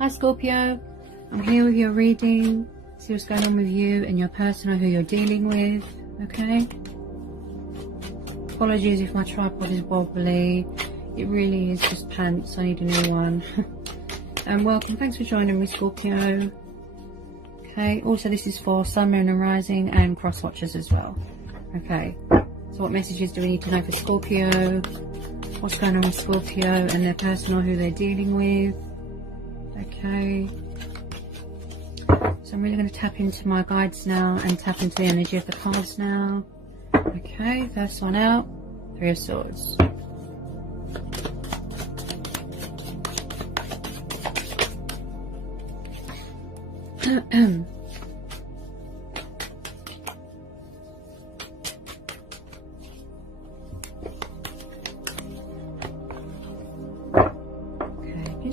Hi Scorpio, I'm here with your reading. See what's going on with you and your person or who you're dealing with, okay? Apologies if my tripod is wobbly. It really is just pants, I need a new one. And welcome, thanks for joining me Scorpio. Okay, also this is for Sun, Moon and Rising and cross watchers as well. Okay, so what messages do we need to know for Scorpio? What's going on with Scorpio and their person or who they're dealing with? Okay, so I'm really going to tap into my guides now and tap into the energy of the cards now. Okay, first one out, Three of Swords.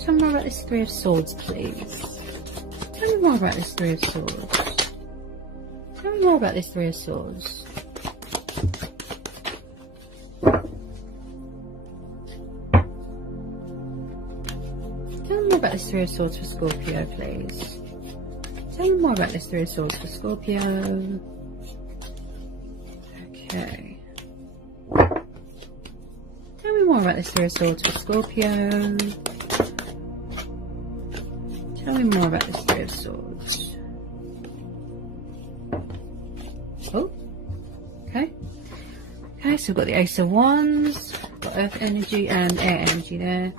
Tell me more about this Three of Swords, please. Tell me more about this Three of Swords. Tell me more about this Three of Swords. Tell me more about this Three of Swords for Scorpio, please. Tell me more about this Three of Swords for Scorpio. Okay. Tell me more about this Three of Swords for Scorpio. Tell me more about this Three of Swords. Oh, okay. Okay, so we've got the Ace of Wands, got Earth energy and Air energy there.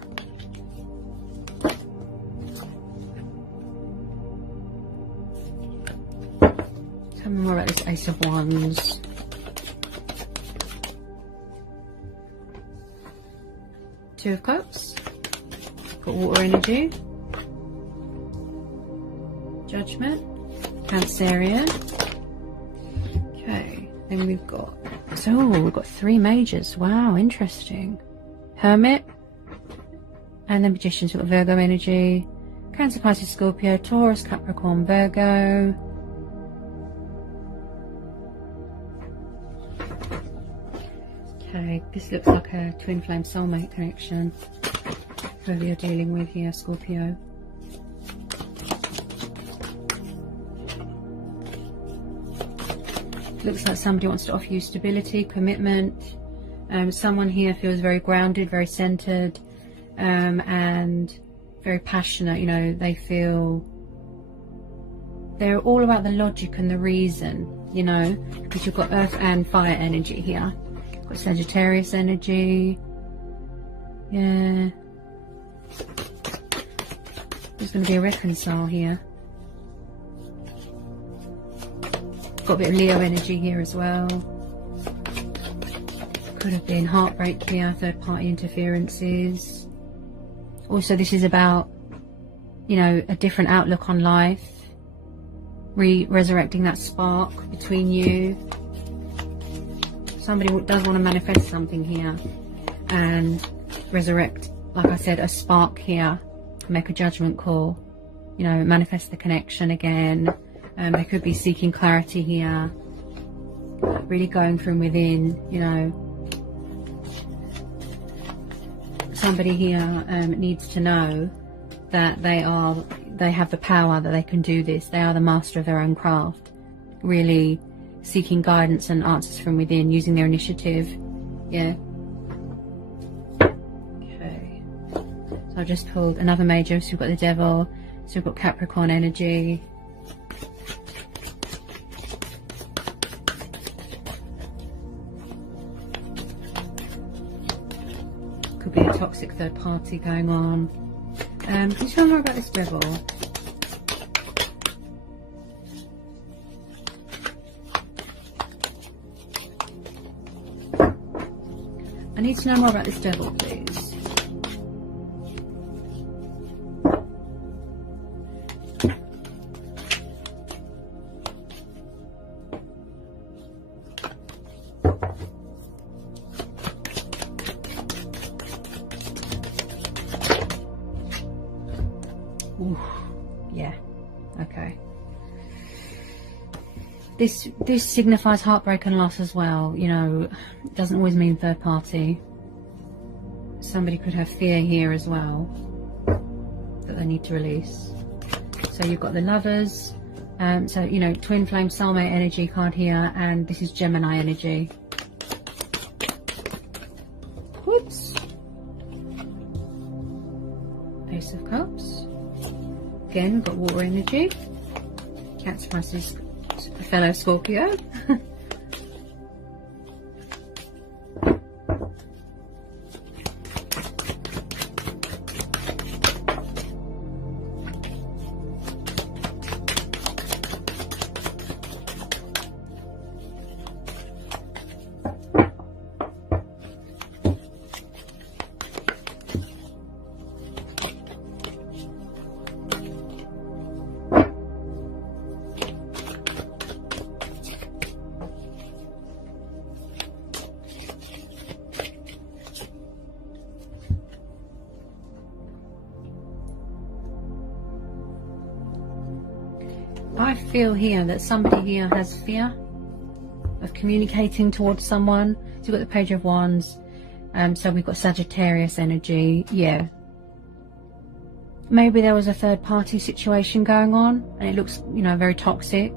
Tell me more about this Ace of Wands. Two of Cups, got water energy. Judgment, Cancerian. Okay, then we've got, so we've got three majors. Wow, interesting. Hermit, and the Magicians. We've got Virgo energy, Cancer, Pisces, Scorpio, Taurus, Capricorn, Virgo. Okay, this looks like a twin flame soulmate connection. Whoever you're dealing with here, Scorpio. Looks like somebody wants to offer you stability, commitment. Someone here feels very grounded, very centered, and very passionate. You know, they feel they're all about the logic and the reason, you know, because you've got earth and fire energy here. Got Sagittarius energy. Yeah. There's going to be a reconcile here. Got a bit of Leo energy here as well. Could have been heartbreak here, third party interferences. Also, this is about, you know, a different outlook on life. Resurrecting that spark between you. Somebody does want to manifest something here and resurrect, like I said, a spark here. Make a judgment call. You know, manifest the connection again. They could be seeking clarity here, really going from within, you know. Somebody here needs to know that they have the power, that they can do this. They are the master of their own craft. Really seeking guidance and answers from within, using their initiative. Yeah. Okay. So I just pulled another major. So we've got the Devil. So we've got Capricorn energy. Could be a toxic third party going on. Can you tell me more about this Devil? I need to know more about this Devil, please. Ooh, yeah, okay. This signifies heartbreak and loss as well. You know, it doesn't always mean third party. Somebody could have fear here as well, that they need to release. So you've got the Lovers, so you know, twin flame soulmate energy card here, and this is Gemini energy. Whoops. Ace of Cups. Again, we've got water energy. Cancer, Pisces, fellow Scorpio. I feel here that somebody here has fear of communicating towards someone. So we've got the Page of Wands. So we've got Sagittarius energy. Yeah. Maybe there was a third party situation going on and it looks, you know, very toxic.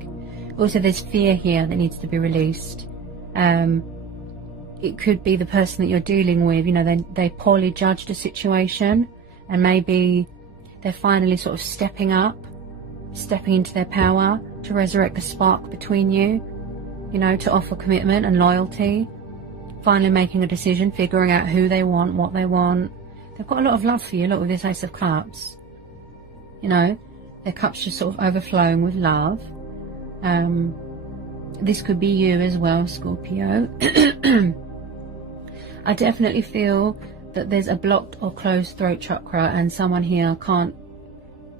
Also, there's fear here that needs to be released. It could be the person that you're dealing with, you know, they poorly judged a situation, and maybe they're finally sort of stepping into their power to resurrect the spark between you, you know, to offer commitment and loyalty, finally making a decision, figuring out who they want, what they want. They've got a lot of love for you. Look, with this Ace of Cups, you know, their cups just sort of overflowing with love. This could be you as well, Scorpio. I definitely feel that there's a blocked or closed throat chakra, and someone here can't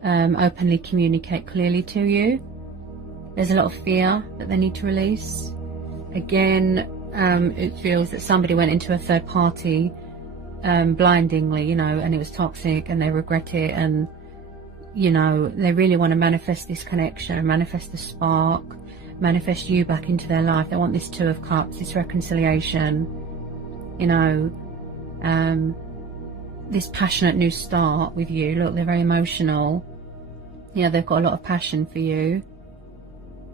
openly communicate clearly to you. There's a lot of fear that they need to release. Again, it feels that somebody went into a third party blindingly, you know, and it was toxic and they regret it, and you know, they really want to manifest this connection, manifest the spark, manifest you back into their life. They want this Two of Cups, this reconciliation, you know, this passionate new start with you. Look, they're very emotional. Yeah, they've got a lot of passion for you.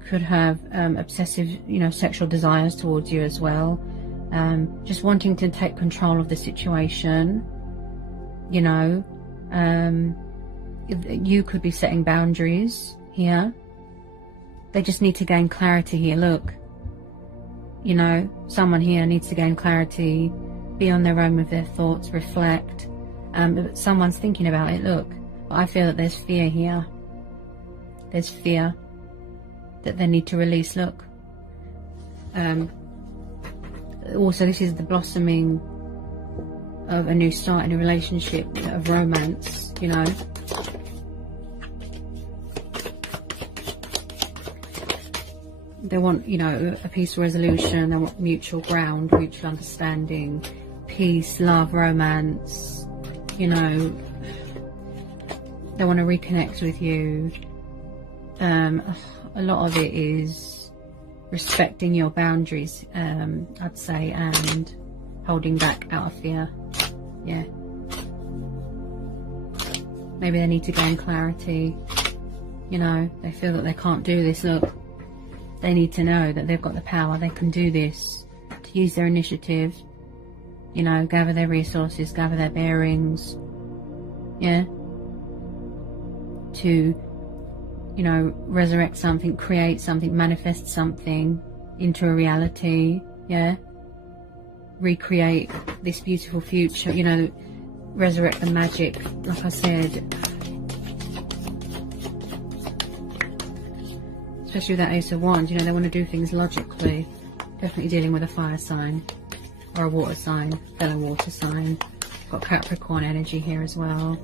Could have obsessive, you know, sexual desires towards you as well. Just wanting to take control of the situation, you know. You could be setting boundaries here. They just need to gain clarity here. Look, you know, someone here needs to gain clarity, be on their own with their thoughts, reflect. Someone's thinking about it. Look, I feel that there's fear here. There's fear that they need to release. Look. Also, this is the blossoming of a new start in a relationship, of romance, you know. They want, you know, a peaceful resolution. They want mutual ground, mutual understanding, peace, love, romance, you know. They want to reconnect with you. A lot of it is respecting your boundaries, I'd say, and holding back out of fear. Yeah. Maybe they need to gain clarity. You know, they feel that they can't do this. Look, they need to know that they've got the power. They can do this, to use their initiative, you know, gather their resources, gather their bearings. Yeah. To, you know, resurrect something, create something, manifest something into a reality. Yeah. Recreate this beautiful future, you know, resurrect the magic, like I said. Especially with that Ace of Wands, you know, they want to do things logically. Definitely dealing with a fire sign or a water sign, fellow water sign. Got Capricorn energy here as well.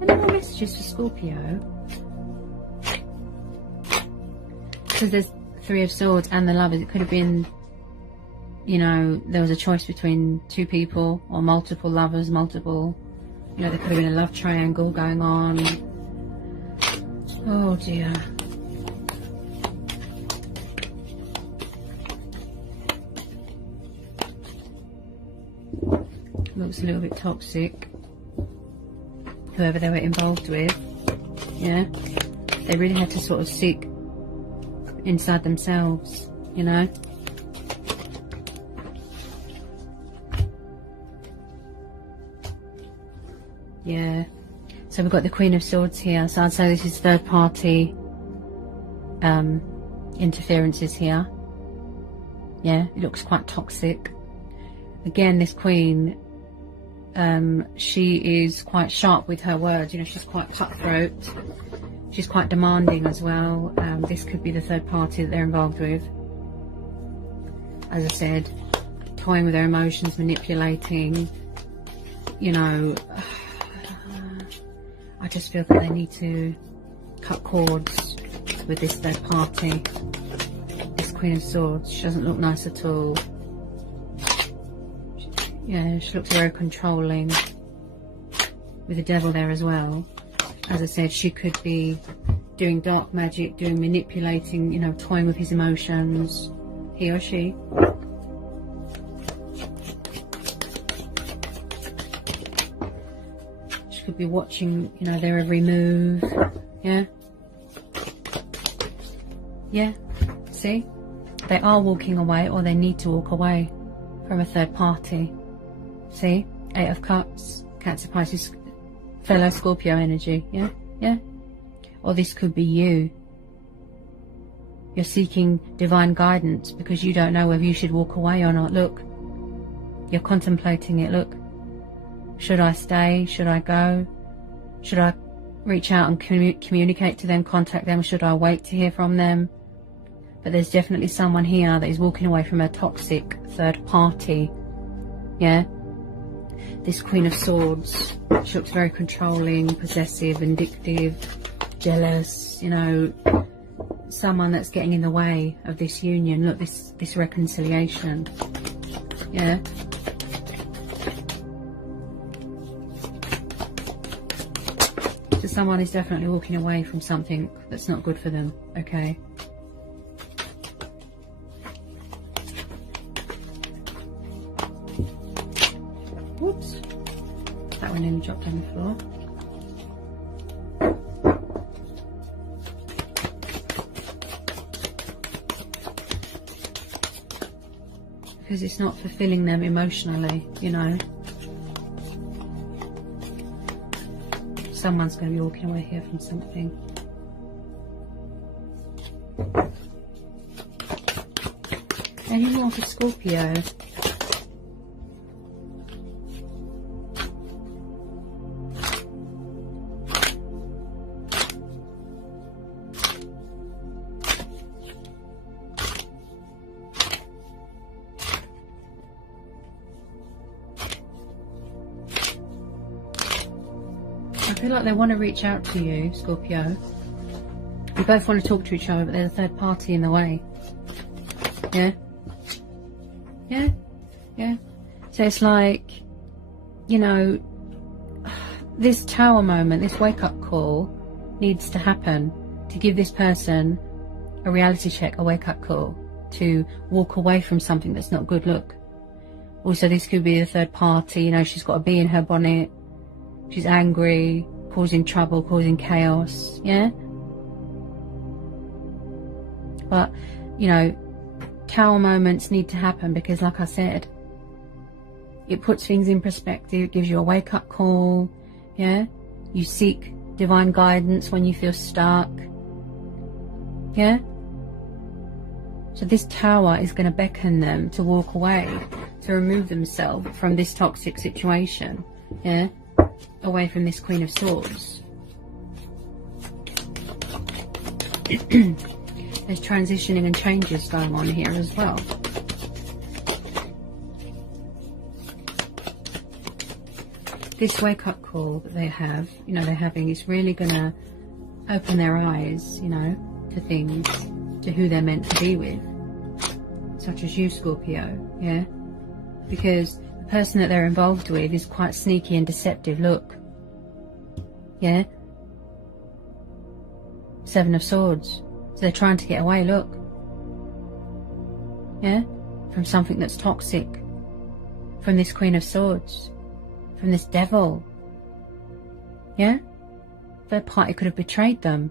Any more messages for Scorpio? Because there's Three of Swords and the Lovers. It could have been, you know, there was a choice between two people or multiple lovers, multiple, you know, there could have been a love triangle going on. Oh dear. Looks a little bit toxic. whoever they were involved with. Yeah, they really had to sort of seek inside themselves, you know. Yeah, so we've got the Queen of Swords here, so I'd say this is third party interferences here. Yeah, it looks quite toxic. Again, this Queen, she is quite sharp with her words, you know, she's quite cutthroat, she's quite demanding as well. This could be the third party that they're involved with. As I said, toying with their emotions, manipulating, you know. I just feel that they need to cut cords with this third party. This Queen of Swords, she doesn't look nice at all. Yeah, she looks very controlling, with the devil there as well. As I said, she could be doing dark magic, doing manipulating, you know, toying with his emotions, he or she. She could be watching, you know, their every move. Yeah. Yeah, see? They are walking away, or they need to walk away from a third party. See? 8 of Cups, Cancer, Pisces, fellow Scorpio energy. Yeah? Yeah? Or this could be you. You're seeking divine guidance because you don't know whether you should walk away or not. Look. You're contemplating it. Look. Should I stay? Should I go? Should I reach out and communicate to them, contact them? Should I wait to hear from them? But there's definitely someone here that is walking away from a toxic third party. Yeah? This Queen of Swords, she looks very controlling, possessive, vindictive, jealous, you know, someone that's getting in the way of this union. Look, this reconciliation. Yeah? So someone is definitely walking away from something that's not good for them, okay? Whoops, that one nearly dropped on the floor. Because it's not fulfilling them emotionally, you know. Someone's going to be walking away here from something. Any more for Scorpio? I feel like they want to reach out to you, Scorpio. You both want to talk to each other, but there's a third party in the way. Yeah? Yeah? Yeah? So it's like, you know, this tower moment, this wake-up call needs to happen to give this person a reality check, a wake-up call, to walk away from something that's not good. Look. Also, this could be a third party, you know, she's got a bee in her bonnet. She's angry, causing trouble, causing chaos, yeah? But, you know, tower moments need to happen because, like I said, it puts things in perspective, it gives you a wake-up call, yeah? You seek divine guidance when you feel stuck, yeah? So this tower is going to beckon them to walk away, to remove themselves from this toxic situation, yeah? Away from this Queen of Swords. There's transitioning and changes going on here as well. This wake-up call that they have, you know, they're having is really going to open their eyes, you know, to things, to who they're meant to be with. Such as you, Scorpio, yeah? Because the person that they're involved with is quite sneaky and deceptive. Look. Yeah? 7 of Swords. So they're trying to get away, look. Yeah? From something that's toxic. From this Queen of Swords. From this devil. Yeah? Third party could have betrayed them.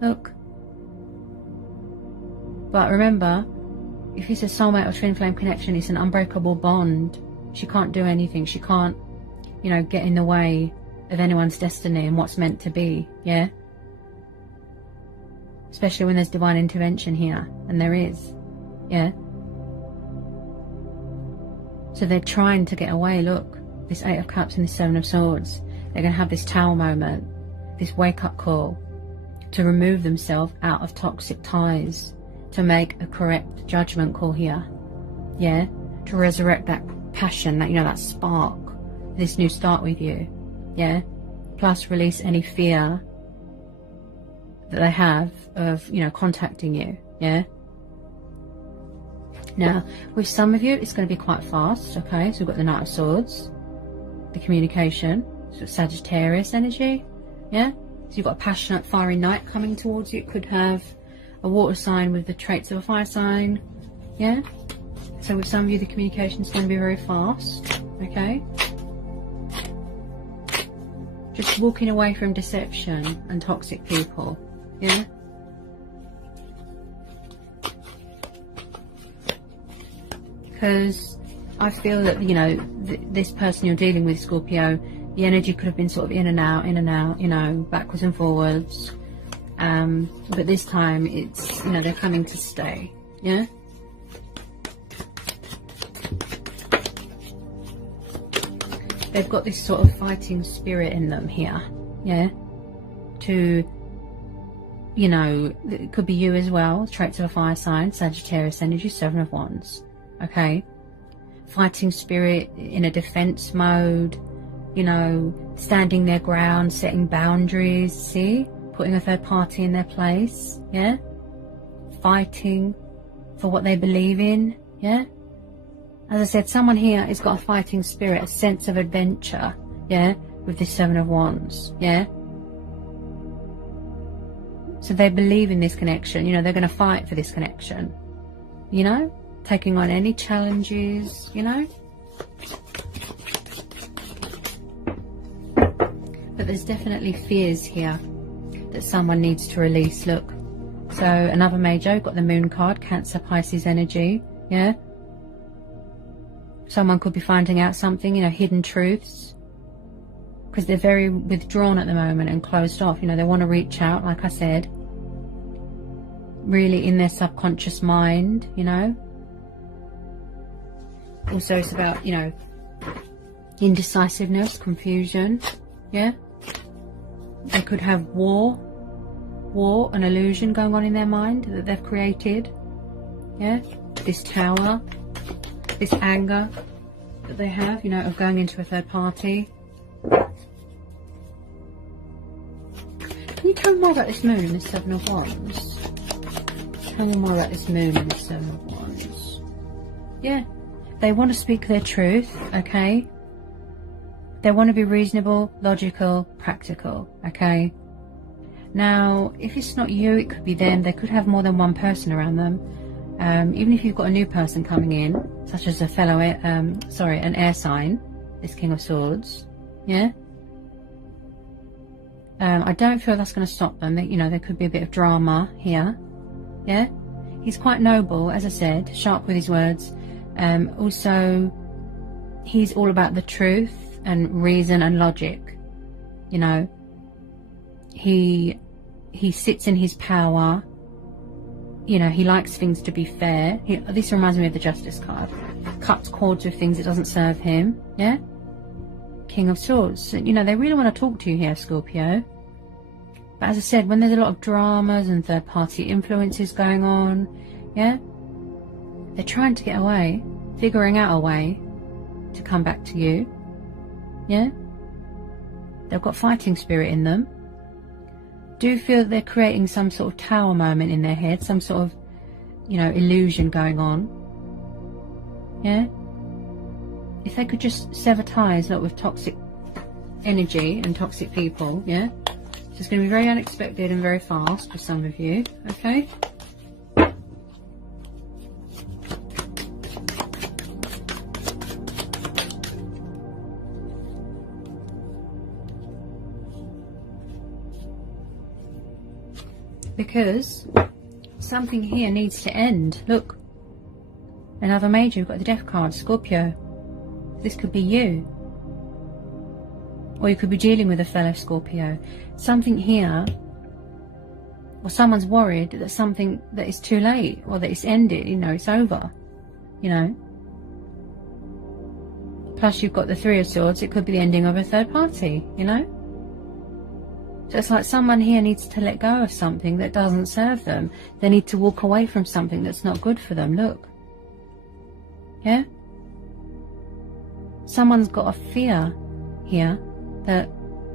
Look. But remember, if it's a soulmate or twin flame connection, it's an unbreakable bond. She can't do anything. She can't, you know, get in the way of anyone's destiny and what's meant to be. Yeah? Especially when there's divine intervention here. And there is. Yeah? So they're trying to get away. Look. This Eight of Cups and this Seven of Swords. They're going to have this tower moment. This wake-up call. To remove themselves out of toxic ties. To make a correct judgment call here. Yeah? To resurrect that passion, that, you know, that spark. This new start with you. Yeah? Plus release any fear that they have of, you know, contacting you. Yeah? Now, with some of you, it's going to be quite fast. Okay? So we've got the Knight of Swords. The communication. So Sagittarius energy. Yeah? So you've got a passionate, fiery knight coming towards you. It could have a water sign with the traits of a fire sign. Yeah? So with some of you, the communication is going to be very fast. Okay? Just walking away from deception and toxic people. Yeah? Because I feel that, you know, this person you're dealing with, Scorpio, the energy could have been sort of in and out, you know, backwards and forwards. But this time it's, you know, they're coming to stay. Yeah? They've got this sort of fighting spirit in them here. Yeah? To, you know, it could be you as well. Traits of a fire sign, Sagittarius energy, Seven of Wands. Okay? Fighting spirit in a defense mode. You know, standing their ground, setting boundaries. See? Putting a third party in their place. Yeah? Fighting for what they believe in. Yeah? As I said, someone here has got a fighting spirit, a sense of adventure. Yeah? With this Seven of Wands. Yeah? So they believe in this connection. You know, they're going to fight for this connection. You know? Taking on any challenges, you know? But there's definitely fears here that someone needs to release. Look. So another major, got the Moon card, Cancer, Pisces energy. Yeah? Someone could be finding out something, you know, hidden truths. Because they're very withdrawn at the moment and closed off. You know, they want to reach out, like I said. Really in their subconscious mind, you know. Also, it's about, you know, indecisiveness, confusion. Yeah? They could have war, an illusion going on in their mind that they've created. Yeah? This Tower. This anger that they have, you know, of going into a third party. Can you tell me more about this Moon and this Seven of Wands? Tell me more about this Moon and this Seven of Wands. Yeah. They want to speak their truth, okay? They want to be reasonable, logical, practical, okay? Now, if it's not you, it could be them. They could have more than one person around them. Even if you've got a new person coming in, such as a fellow, an air sign, this King of Swords, yeah? I don't feel that's going to stop them. You know, there could be a bit of drama here, yeah? He's quite noble, as I said, sharp with his words. Also, he's all about the truth and reason and logic, you know? He sits in his power. You know, he likes things to be fair. This reminds me of the Justice card. Cuts cords with things that doesn't serve him. Yeah? King of Swords. You know, they really want to talk to you here, Scorpio. But as I said, when there's a lot of dramas and third-party influences going on, yeah? They're trying to get away. Figuring out a way to come back to you. Yeah? They've got fighting spirit in them. Do feel that they're creating some sort of tower moment in their head, some sort of, you know, illusion going on. Yeah? If they could just sever ties, not with toxic energy and toxic people, yeah? So it's going to be very unexpected and very fast for some of you, okay? because something here needs to end. Look, another major. We've got the Death card, Scorpio. This could be you, or you could be dealing with a fellow Scorpio. Something here, or someone's worried that something that is too late, or that it's ended, you know, it's over, you know. Plus you've got the Three of Swords. It could be the ending of a third party, you know. So it's like someone here needs to let go of something that doesn't serve them. They need to walk away from something that's not good for them. Look. Yeah? Someone's got a fear here that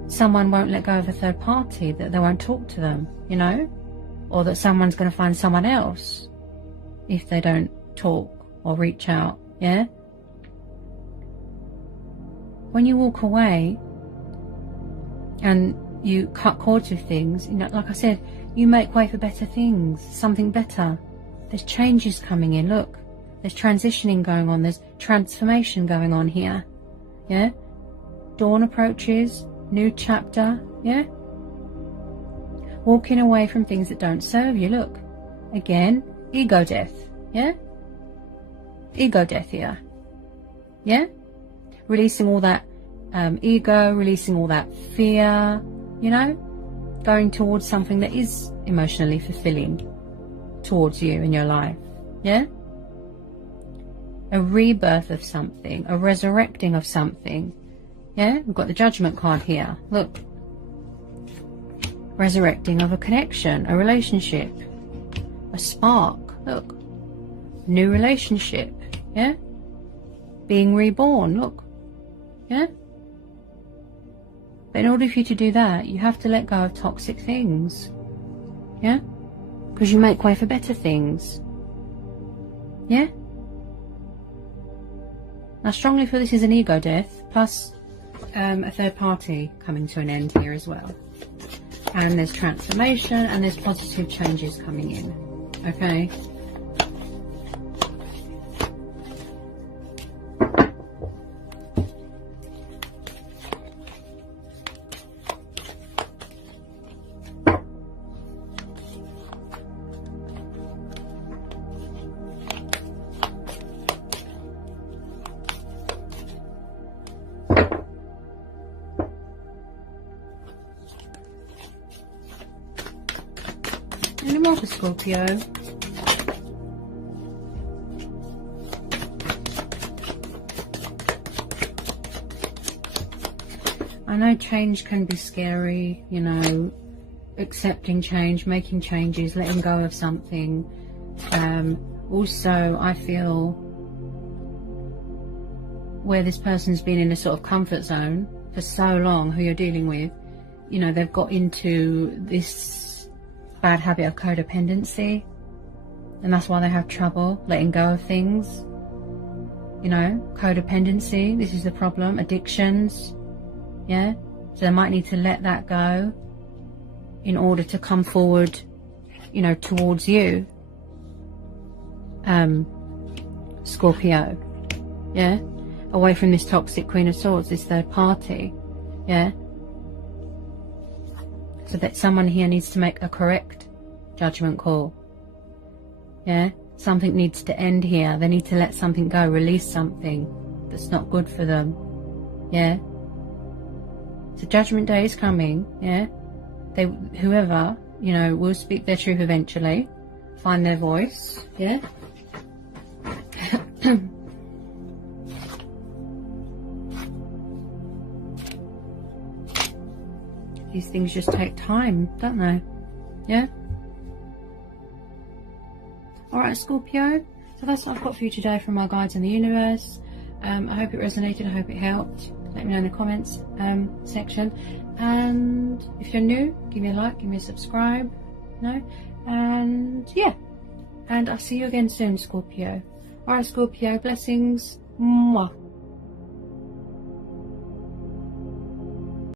someone won't let go of a third party, that they won't talk to them, you know? Or that someone's going to find someone else if they don't talk or reach out, yeah? When you walk away and you cut cords with things, you know, like I said, you make way for better things, something better. There's changes coming in, look. There's transitioning going on, there's transformation going on here, yeah? Dawn approaches, new chapter, yeah? Walking away from things that don't serve you, look. Again, ego death, yeah? Ego death here, yeah? Releasing all that ego, releasing all that fear, you know? Going towards something that is emotionally fulfilling towards you in your life, yeah? A rebirth of something, a resurrecting of something, yeah? We've got the Judgment card here, look. Resurrecting of a connection, a relationship, a spark, look. New relationship, yeah? Being reborn, look. Yeah? But in order for you to do that, you have to let go of toxic things. Yeah? Because you make way for better things. Yeah? I strongly feel this is an ego death, plus a third party coming to an end here as well. And there's transformation and there's positive changes coming in. Okay? Any more for Scorpio? I know change can be scary, you know, accepting change, making changes, letting go of something. Also, I feel where this person's been in a sort of comfort zone for so long, who you're dealing with, you know, they've got into this bad habit of codependency, and that's why they have trouble letting go of things. You know, codependency, this is the problem. Addictions, yeah? So they might need to let that go in order to come forward, you know, towards you, Scorpio, yeah? Away from this toxic Queen of Swords, this third party, yeah? So that someone here needs to make a correct judgment call. Yeah? Something needs to end here. They need to let something go, release something that's not good for them. Yeah? So Judgment Day is coming, yeah? Whoever, you know, will speak their truth eventually, find their voice, yeah? These things just take time, don't they? Yeah? Alright, Scorpio. So that's what I've got for you today from my guides in the universe. I hope it resonated. I hope it helped. Let me know in the comments section. And if you're new, give me a like, give me a subscribe. You know? And yeah. And I'll see you again soon, Scorpio. Alright, Scorpio. Blessings. Mwah.